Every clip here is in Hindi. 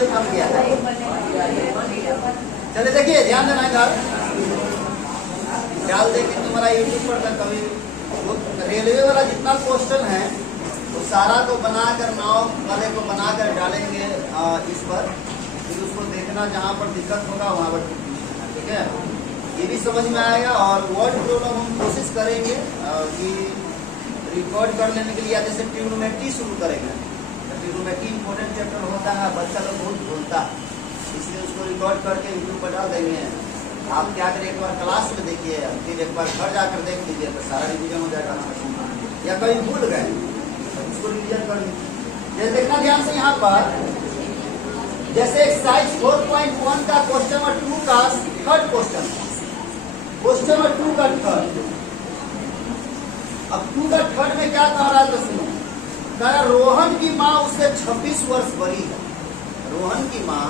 ये थम गया है। चलिए देखिए, ध्यान देना है यार, ख्याल देके तुम्हारा यूट्यूब पर कभी रेलवे वाला जितना क्वेश्चन है तो सारा को बनाकर नाव वाले को बनाकर डालेंगे इस पर, फिर उसको देखना, जहाँ पर दिक्कत होगा वहाँ पर ठीक है, ये भी समझ में आएगा। और वर्ड प्रॉब्लम हम कोशिश करेंगे कि रिकॉर्ड कर लेने के लिए, या जैसे ट्रिग्नोमेट्री शुरू करेंगे। ट्रिग्नोमेट्री इंपॉर्टेंट चैप्टर होता है, बच्चा लोग बहुत बोलता है, इसलिए उसको रिकॉर्ड करके यूट्यूब पर डाल देंगे। आप क्या करें, एक बार क्लास में देखिए, फिर एक बार घर जाकर देख लीजिए तो सारा रिविजन हो जाएगा। या कभी भूल गए तो उसको रिविजन कर लीजिए। जैसे देखना ध्यान से यहाँ पर, जैसे एक्सरसाइज 4.1 का क्वेश्चन नंबर 2 का थर्ड क्वेश्चन नंबर 2 का थर्ड। अब 2 का थर्ड में क्या कह रहा है तो सुनो, कह रहा रोहन की माँ उससे 26 वर्ष बड़ी है। रोहन की माँ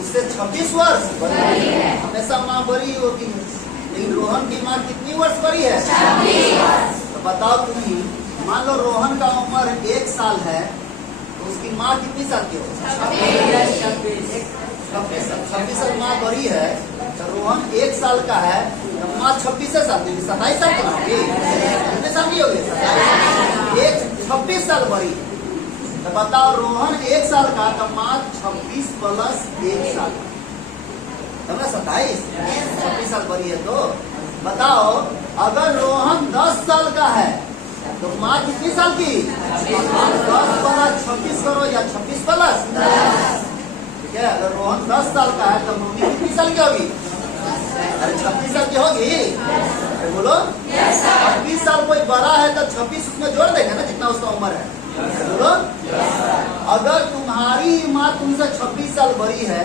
उससे 26 वर्ष बड़ी है। हमेशा माँ बड़ी होती है, लेकिन रोहन की माँ कितनी वर्ष बड़ी है? 26 वर्ष। तो बताओ तुम ही, मान लो रोहन का उम्र 1 साल है तो उसकी माँ कितनी साल की हो? 26 साल माँ बड़ी है, तो रोहन 1 साल का है तो माँ 26 साल की, 27 साल की होगी। कितने साल की होगी? 26 साल बड़ी। तो बताओ रोहन 1 साल का तो माँ 26 प्लस 1 साल, तब 26 साल बड़ी है। तो बताओ अगर रोहन 10 साल का है तो माँ कितनी साल की? 10 प्लस 26 करो, या 26 प्लस, ठीक है। अगर रोहन 10 साल का है तो मम्मी कितनी साल की होगी? अरे 26 साल की होगी। अरे बोलो, 26 साल कोई बड़ा है तो 26 उसमें जोड़ देंगे ना, जितना उसका उम्र है। बोलो, अगर तुम्हारी माँ तुमसे 26 साल बड़ी है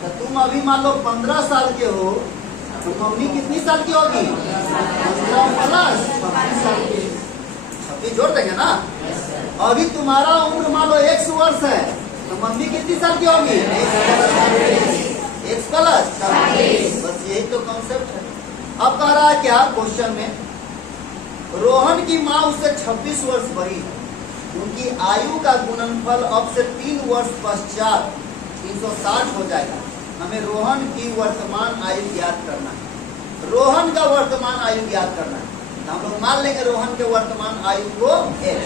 तो तुम अभी मान लो 15 साल के हो, तो मम्मी कितनी साल की होगी? 15 प्लस 26 साल की, 26 जोड़ देंगे ना। अभी तुम्हारा उम्र मान लो 1 वर्ष है तो मम्मी कितनी साल की होगी? 1 प्लस 26। बस यही तो कॉन्सेप्ट है। अब कह रहा है क्या क्वेश्चन में, रोहन की माँ उससे 26 वर्ष बड़ी है, उनकी आयु का गुणनफल अब से 3 वर्ष पश्चात 360 हो जाएगा। हमें रोहन की वर्तमान आयु ज्ञात करना है। रोहन का वर्तमान आयु ज्ञात करना है, तो हम लोग मान लेंगे रोहन के वर्तमान आयु को 1।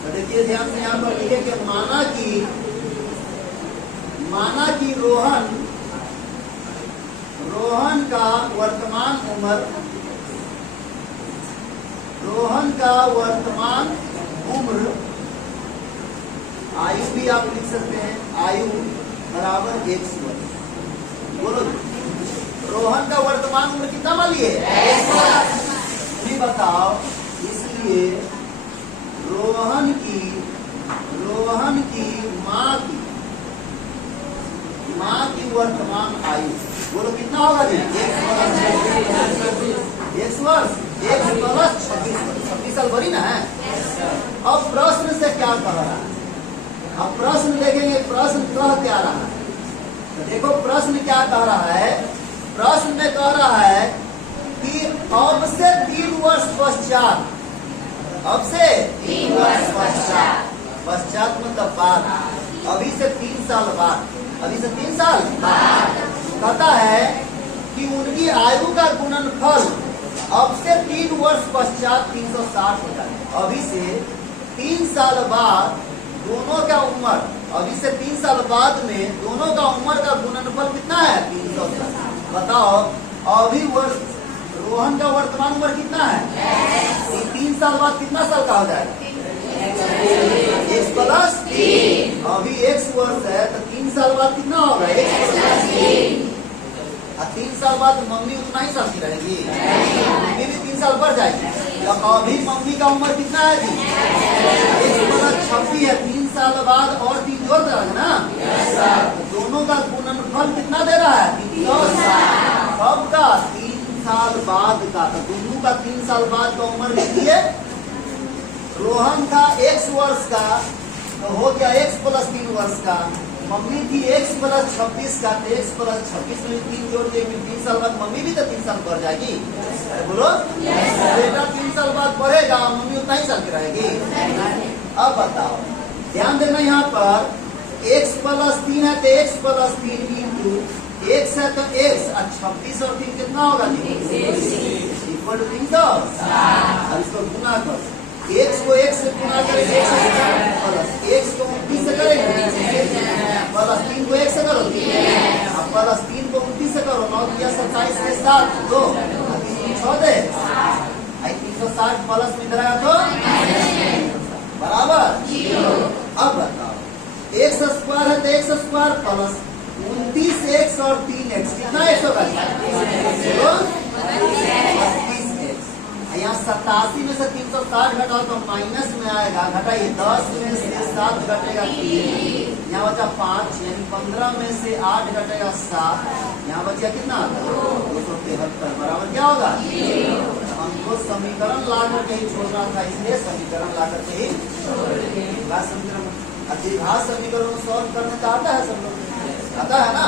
तो देखिए ध्यान से यहाँ पर लिखे कि माना कि रोहन का वर्तमान उम्र, आयु भी आप लिख सकते हैं, आयु बराबर 1 वर्ष। बोलो, रोहन का वर्तमान उम्र कितना मान लिए? 1 वर्ष। नहीं बताओ, इसलिए रोहन की माँ की वर्तमान आयु, बोलो कितना होगा जी? 1 वर्ष। 1 प्लस 26 साल बड़ी ना है। अब प्रश्न से क्या कह रहा है? अब प्रश्न देखेंगे, प्रश्न कह क्या रहा है? तो देखो प्रश्न क्या कह रहा है। प्रश्न में कह रहा है कि अब से 3 वर्ष पश्चात, अब से 3 वर्ष पश्चात मतलब बाद, अभी से 3 साल बाद, अभी से 3 साल बाद कहता है कि उनकी आयु का गुणनफल अब से 3 वर्ष पश्चात 360 हो जाए। अभी से 3 साल बाद दोनों का उम्र, अभी से 3 साल बाद में दोनों का उम्र का गुणनफल कितना है? 360। बताओ अभी रोहन का वर्तमान उम्र कितना है? 3 साल बाद कितना साल का हो जाएगा? 1 प्लस 3। अभी 1 वर्ष है तो 3 साल बाद कितना होगा? 1 प्लस 3। 3 साल बाद मम्मी उतना ही साल की रहेगी, मम्मी भी 3 साल बढ़ जाएगी। तो अभी मम्मी का उम्र कितना है जी? 1 प्लस 26 है। 3 साल बाद और 3 जोड़ देगा ना, तो दोनों का गुणनफल कितना दे रहा है? 360। सबका 3 साल बाद का, तो दोनों का 3 साल बाद का उम्र लिखिए। रोहन का 1 वर्ष का तो हो गया 1 प्लस 3 वर्ष का, मम्मी थी 1 प्लस 26 का, तो 1 प्लस 26 में 3 जोड़ देंगे, 3 साल बाद मम्मी भी तो 3 साल बढ़ जाएगी। बोलो, बेटा 3 साल बाद बढ़ेगा, मम्मी उतना ही साल की रहेगी। अब बताओ, ध्यान देना यहाँ पर x प्लस 3 है तो x प्लस 3 इंटू x है तो x, 26 और 3 कितना होगा जी? Equal to 300। अब इसको गुना कर, x को x से गुना करेंगे प्लस x को 29 से करेंगे प्लस 3 को 1 से करो, अब प्लस 3 को 29 से करो, 9 या 27 के साथ 2 6 दे 360 प्लस में इधर आया तो बराबर। अब बताओ x स्क्वायर है तो x स्क्वायर प्लस 29x और 3x कितना x होगा? 32x। यहाँ 87 में से 360 घटाओ तो माइनस में आएगा, घटाइए 10 में से 7 घटेगा 3, यहाँ बचा 5, यानी 15 में से 8 घटेगा 7, यहाँ बचा कितना? 273 बराबर क्या होगा? हमको समीकरण ला करके ही छोड़ना था, इसलिए समीकरण ला करके ही समीकरण सॉल्व करने का आता है सब लोग, आता है ना?